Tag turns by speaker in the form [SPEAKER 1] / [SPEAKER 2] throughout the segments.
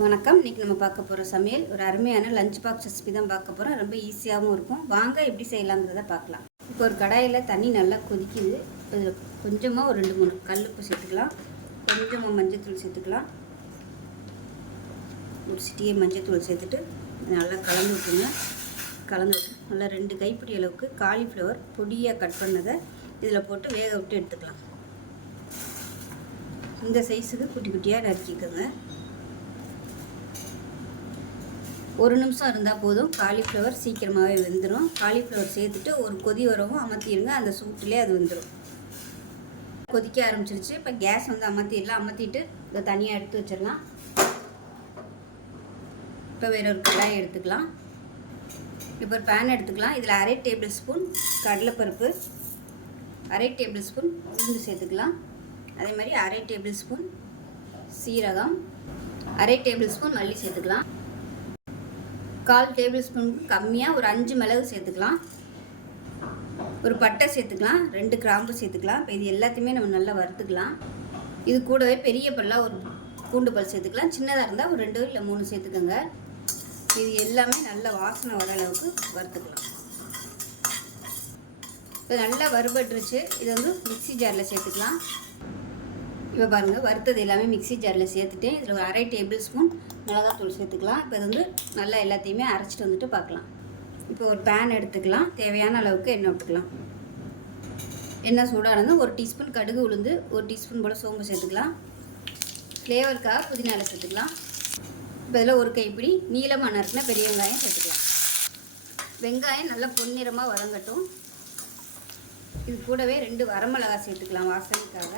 [SPEAKER 1] வணக்கம். இன்றைக்கி நம்ம பார்க்க போகிற சமையல் ஒரு அருமையான லஞ்ச் பாக்ஸ் ரெசிபி தான் பார்க்க போகிறோம் ரொம்ப ஈஸியாகவும் இருக்கும். வாங்க எப்படி செய்யலாங்கிறத பார்க்கலாம். இப்போ ஒரு கடாயில் தண்ணி நல்லா கொதிக்குது. இதில் கொஞ்சமாக ஒரு ரெண்டு மூணு கல்லுப்பு சேர்த்துக்கலாம். கொஞ்சமாக மஞ்சத்தூள் சேர்த்துக்கலாம். ஒரு சிட்டியை மஞ்சத்தூள் சேர்த்துட்டு நல்லா கலந்து விட்டுங்க. கலந்து விட்டு நல்லா ரெண்டு கைப்பிடி அளவுக்கு காலிஃப்ளவர் பொடியாக கட் பண்ணதை இதில் போட்டு வேக விட்டு எடுத்துக்கலாம். இந்த சைஸுக்கு குட்டி குட்டியாக நறுக்கிக்கோங்க. ஒரு நிமிஷம் இருந்தால் போதும். காலிஃப்ளவர் சீக்கிரமாகவே வெந்துடும் காலிஃப்ளவர் சேர்த்துட்டு ஒரு கொதி வரவும் அமர்த்திடுங்க அந்த சூட்டிலே அது வந்துடும் கொதிக்க ஆரம்பிச்சிருச்சு. இப்போ கேஸ் வந்து அமர்த்திடலாம் அமர்த்திட்டு இதை தனியாக எடுத்து வச்சிடலாம். இப்போ வேற ஒரு கடாய் எடுத்துக்கலாம். இப்போ ஒரு பேன் எடுத்துக்கலாம். இதில் அரை டேபிள் ஸ்பூன் கடலைப்பருப்பு அரை டேபிள் ஸ்பூன் உளுந்து சேர்த்துக்கலாம். அதே மாதிரி அரை டேபிள் ஸ்பூன் சீரகம் அரை டேபிள் ஸ்பூன் மல்லி சேர்த்துக்கலாம். கால் டேபிள் ஸ்பூனுக்கு கம்மியாக ஒரு அஞ்சு மிளகு சேர்த்துக்கலாம். ஒரு பட்டை சேர்த்துக்கலாம். ரெண்டு கிராம்பு சேர்த்துக்கலாம். இப்போ இது எல்லாத்தையுமே நம்ம நல்லா வறுத்துக்கலாம். இது கூடவே பெரிய பல்லாக ஒரு பூண்டு பல் சேர்த்துக்கலாம். சின்னதாக இருந்தால் ஒரு ரெண்டு இல்லை மூணு சேர்த்துக்கோங்க. இது எல்லாமே நல்ல வாசனை வர அளவுக்கு வறுத்துக்கலாம். இப்போ நல்லா வறுபட்டுருச்சு. இது வந்து மிக்சி ஜாரில் சேர்த்துக்கலாம். இப்போ பாருங்கள் வறுத்தது எல்லாமே மிக்சி ஜாரில் சேர்த்துட்டேன். இதில் ஒரு அரை டேபிள் ஸ்பூன் மிளகாத்தூள் சேர்த்துக்கலாம். இப்போ இது வந்து நல்லா எல்லாத்தையுமே அரைச்சிட்டு வந்துட்டு பார்க்கலாம். இப்போ ஒரு பேன் எடுத்துக்கலாம். தேவையான அளவுக்கு எண்ணெய் விட்டுக்கலாம் எண்ணெய் சூடானது ஒரு டீஸ்பூன் கடுகு உளுந்து ஒரு டீஸ்பூன் போல் சோம்பு சேர்த்துக்கலாம். ஃப்ளேவருக்காக புதினால சேர்த்துக்கலாம். இப்போ இதில் ஒரு கைப்பிடி நீளமாக நறுக்கின பெரிய வெங்காயம் சேர்த்துக்கலாம். வெங்காயம் நல்லா பொன்னிறமாக வதங்கட்டும். இது கூடவே ரெண்டு வரமிளகாய் சேர்த்துக்கலாம் வாசனைக்காக.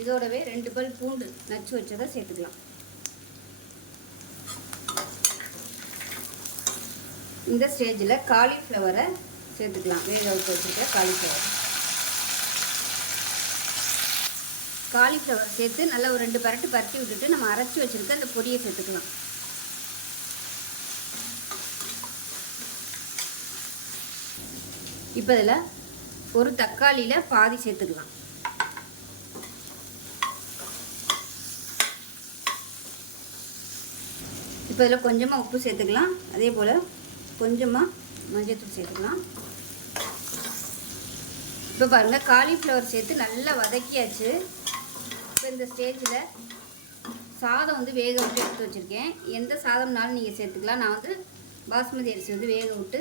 [SPEAKER 1] இதோடவே ரெண்டு பல் பூண்டு நச்சு வச்சதை சேர்த்துக்கலாம். இந்த ஸ்டேஜில் காலிஃப்ளவரை சேர்த்துக்கலாம். வேக விட்டு வச்சுருக்க காலிஃப்ளவர் காலிஃப்ளவர் சேர்த்து நல்லா ஒரு ரெண்டு பரட்டு பரட்டி விட்டுட்டு நம்ம அரைச்சி வச்சுருக்க அந்த பொடியை சேர்த்துக்கலாம். இப்போ இதில் ஒரு தக்காளியில் பாதி சேர்த்துக்கலாம். இப்போ இதில் கொஞ்சமாக உப்பு சேர்த்துக்கலாம். அதே போல் கொஞ்சமாக மஞ்சள்தூள் சேர்த்துக்கலாம். இப்போ பாருங்கள் காலிஃப்ளவர் சேர்த்து நல்லா வதக்கியாச்சு. இப்போ இந்த ஸ்டேஜில் சாதம் வந்து வேக விட்டு எடுத்து வச்சுருக்கேன். எந்த சாதம்னாலும் நீங்கள் சேர்த்துக்கலாம். நான் வந்து பாஸ்மதி அரிசி வந்து வேக விட்டு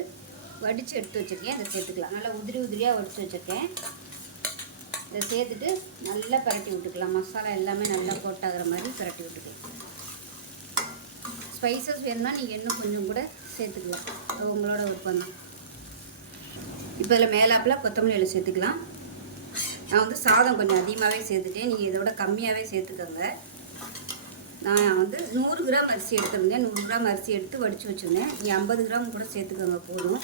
[SPEAKER 1] வடித்து எடுத்து வச்சுருக்கேன். அதை சேர்த்துக்கலாம். நல்லா உதிரி உதிரியாக வடித்து வச்சுருக்கேன். இதை சேர்த்துட்டு நல்லா பரட்டி விட்டுக்கலாம். மசாலா எல்லாமே நல்லா போட்டாகிற மாதிரி பரட்டி விட்டுக்கலாம். ஸ்பைசஸ் வேணும்னா நீங்கள் இன்னும் கொஞ்சம் கூட சேர்த்துக்கலாம். அது உங்களோட விருப்பம் தான் இப்போ இதில் மேலாப்பில் கொத்தமல்லி இலை சேர்த்துக்கலாம். நான் வந்து சாதம் கொஞ்சம் அதிகமாகவே சேர்த்துட்டேன். நீங்கள் இதோட கம்மியாகவே சேர்த்துக்கோங்க. நான் வந்து நூறு கிராம் அரிசி எடுத்துருந்தேன். நூறு கிராம் அரிசி எடுத்து வடித்து வச்சுருந்தேன். நீங்கள் ஐம்பது கிராம் கூட சேர்த்துக்கோங்க போதும்.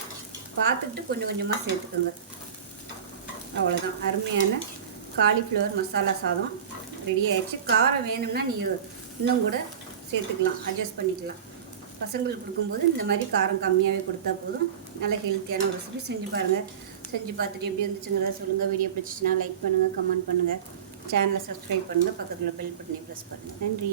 [SPEAKER 1] பார்த்துக்கிட்டு கொஞ்சம் கொஞ்சமாக சேர்த்துக்கோங்க. அவ்வளோதான் அருமையான காலிஃப்ளவர் மசாலா சாதம் ரெடி ஆயிடுச்சு. காரம் வேணும்னா நீங்கள் இன்னும் கூட சேர்த்துக்கலாம் அட்ஜஸ்ட் பண்ணிக்கலாம். பசங்களுக்கு கொடுக்கும்போது இந்த மாதிரி காரம் கம்மியாகவே கொடுத்தா போதும். நல்ல ஹெல்த்தியான ஒரு ரெசிபி செஞ்சு பாருங்கள் செஞ்சு பார்த்துட்டு எப்படி வந்துச்சுங்கிறத சொல்லுங்கள் வீடியோ பிடிச்சிச்சின்னா லைக் பண்ணுங்கள் கமெண்ட் பண்ணுங்கள் சேனலை சப்ஸ்கிரைப் பண்ணுங்கள் பக்கத்தில் பெல் பட்டனை ப்ரெஸ் பண்ணுங்கள் நன்றி.